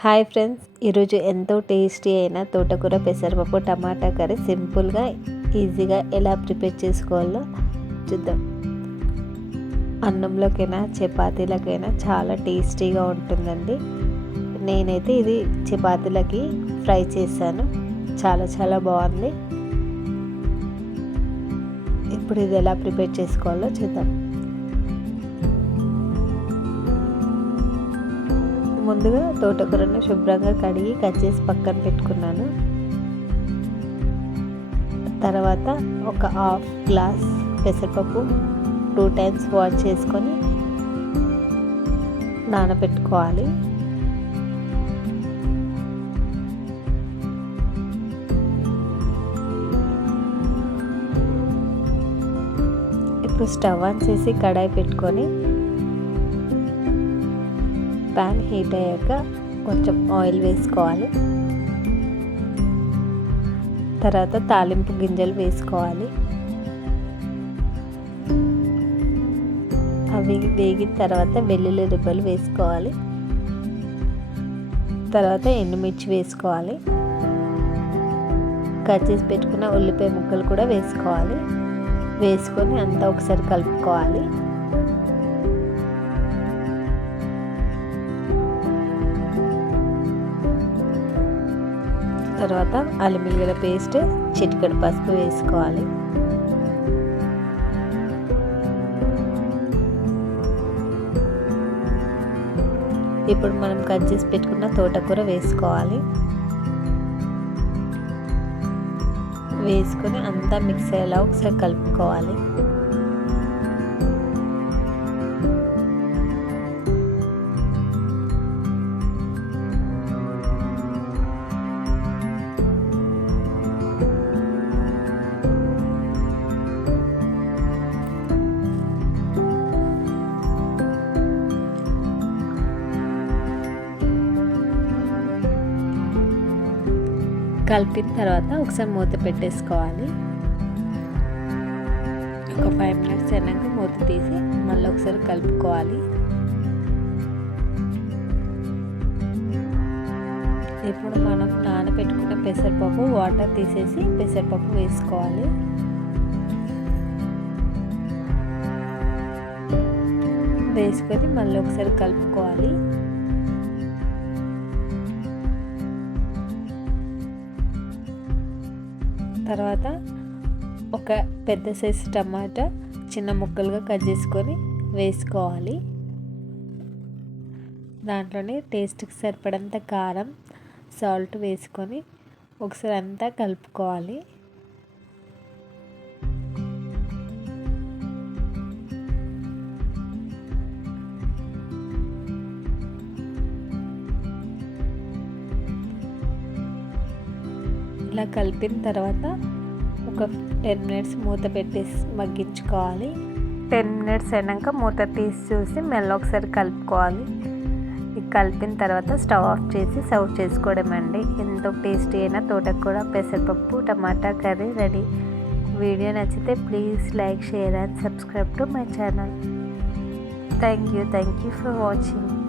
Hi friends ఈరోజు ఎంతో tasty అయిన తోటకూర పెసరపప్పు టమాటా కర్రీ సింపుల్గా ఈజీగా ఎలా ప్రిపేర్ చేసుకోవాలో చూద్దాం. అన్నంలోకైనా చపాతీలకైనా చాలా టేస్టీగా ఉంటుందండి. నేనైతే ఇది చపాతీలకి ఫ్రై చేశాను. చాలా చాలా బాగుంది. ఇప్పుడు ఇది ఎలా ప్రిపేర్ చేసుకోవాలో చూద్దాం. ముందుగా తోటకూరను శుభ్రంగా కడిగి కట్ చేసి పక్కన పెట్టుకున్నాను. తర్వాత ఒక హాఫ్ గ్లాస్ పెసరపప్పు టూ టైమ్స్ వాష్ చేసుకొని నానబెట్టుకోవాలి. ఇప్పుడు స్టవ్ ఆన్ చేసి కడాయి పెట్టుకొని ప్యాన్ హీట్ అయ్యాక కొంచెం ఆయిల్ వేసుకోవాలి. తర్వాత తాలింపు గింజలు వేసుకోవాలి. అవి వేగిన తర్వాత వెల్లుల్లి రిబ్బలు వేసుకోవాలి. తర్వాత ఎండుమిర్చి వేసుకోవాలి. కట్ చేసి పెట్టుకున్న ఉల్లిపాయ ముక్కలు కూడా వేసుకోవాలి. వేసుకొని అంతా ఒకసారి కలుపుకోవాలి. తర్వాత అల్లిమిల్లిగల పేస్ట్ చిటికడు పసుపు వేసుకోవాలి. ఇప్పుడు మనం కట్ చేసి పెట్టుకున్న తోటకూర వేసుకోవాలి. వేసుకొని అంతా మిక్స్ అయ్యేలా ఒకసారి కలుపుకోవాలి. కలిపిన తర్వాత ఒకసారి మూత పెట్టేసుకోవాలి. ఒక ఫైవ్ మినిట్స్ అయినాక మూత తీసి మళ్ళీ ఒకసారి కలుపుకోవాలి. ఇప్పుడు మనం నానబెట్టుకున్న పెసరపప్పు వాటర్ తీసేసి పెసరపప్పు వేసుకోవాలి. వేసుకొని మళ్ళీ ఒకసారి కలుపుకోవాలి. తర్వాత ఒక పెద్ద సైజు టమాటా చిన్న ముక్కలుగా కట్ చేసుకొని వేసుకోవాలి. దాంట్లోనే టేస్ట్కి సరిపడంత కారం సాల్ట్ వేసుకొని ఒకసారి అంతా కలుపుకోవాలి. ఇలా కలిపిన తర్వాత ఒక టెన్ మినిట్స్ మూత పెట్టేసి మగ్గించుకోవాలి. టెన్ మినిట్స్ అయినాక మూత తీసి చూసి మెల్ల ఒకసారి కలుపుకోవాలి. కలిపిన తర్వాత స్టవ్ ఆఫ్ చేసి సర్వ్ చేసుకోవడం అండి. ఎంతో టేస్టీ అయిన తోటకూర పెసరపప్పు టమాటా కర్రీ రెడీ. వీడియో నచ్చితే please like share and subscribe to my channel. Thank you thank you for watching.